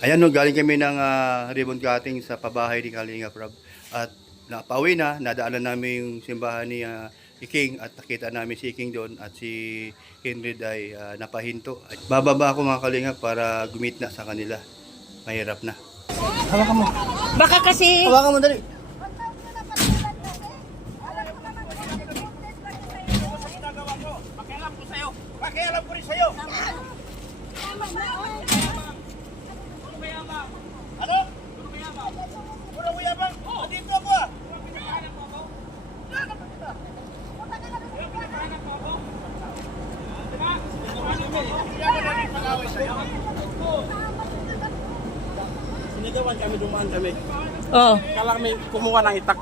Ayan no, galing kami ng ribbon cutting sa pabahay ni Kalinga Prab. At napauwi na, nadaanan namin yung simbahan ni Iking at nakita namin si Iking doon at si Henry ay napahinto. At bababa ako mga Kalinga para gumit na sa kanila. Mahirap na. Hawakan mo. Baka kasi... Hawakan mo dali. Pakialam ko sa'yo. Pakialam ko rin sa'yo. Ano? Puro mo yabang? Dito ako ah. Sinigawan kami, dumaan kami. Oh. Kala kami kumuha ng itak.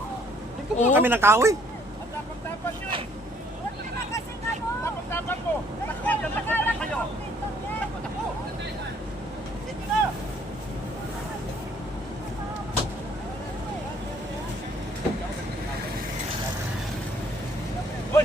Kumuha kami ng kahoy. Ang tapang-tapang nyo eh. Tapang-tapang ko. Takot na kayo. Takot ako. Sige na. Hoy!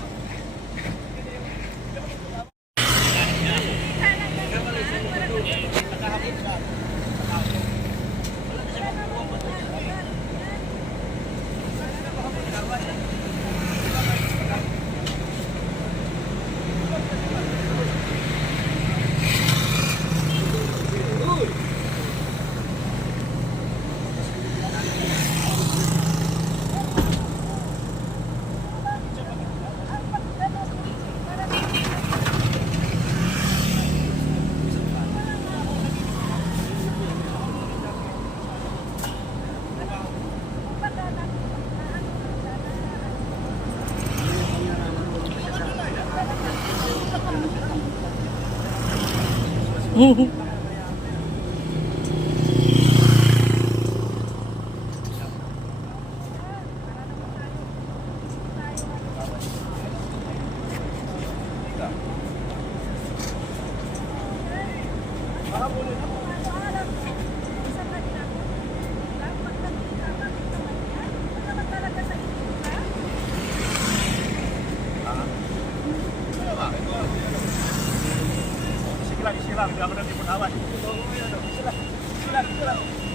Sige lang, hindi ako nagtipunawan. Sila.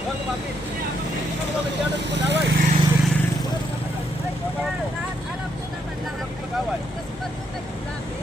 Huwag kumapit. Hindi ako nagtipunawan. Alam ko naman lahat. Kasi ba't yung nagsasabi?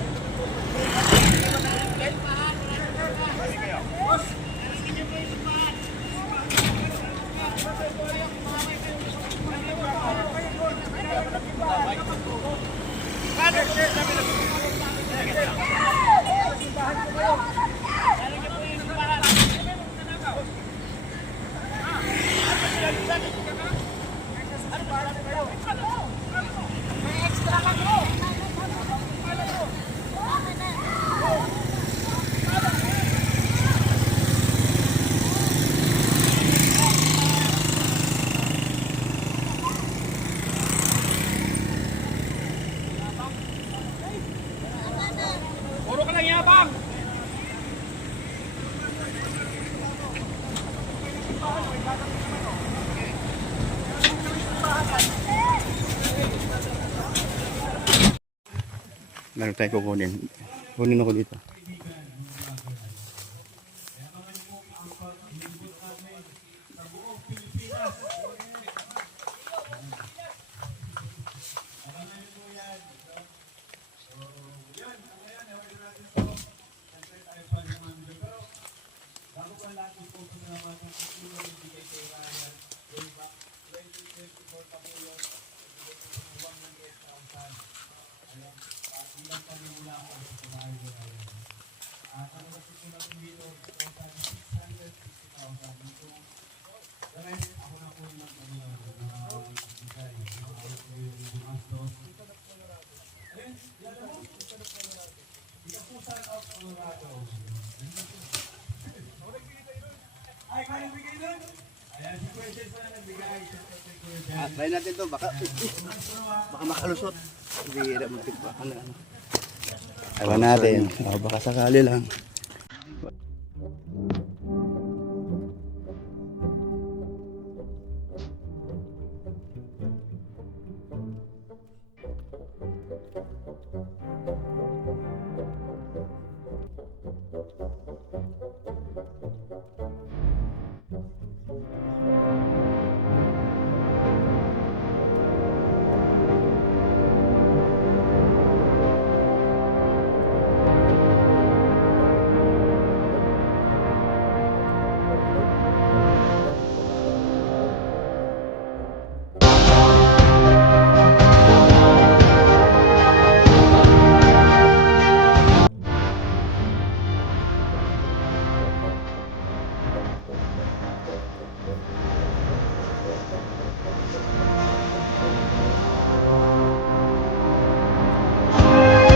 Puro ka lang yabang! Meron tayong kukunin. Kunin ako dito. Try natin to, baka makalusot. Hindi mo tigpa. Ano. Ewan natin. Baka sakali lang.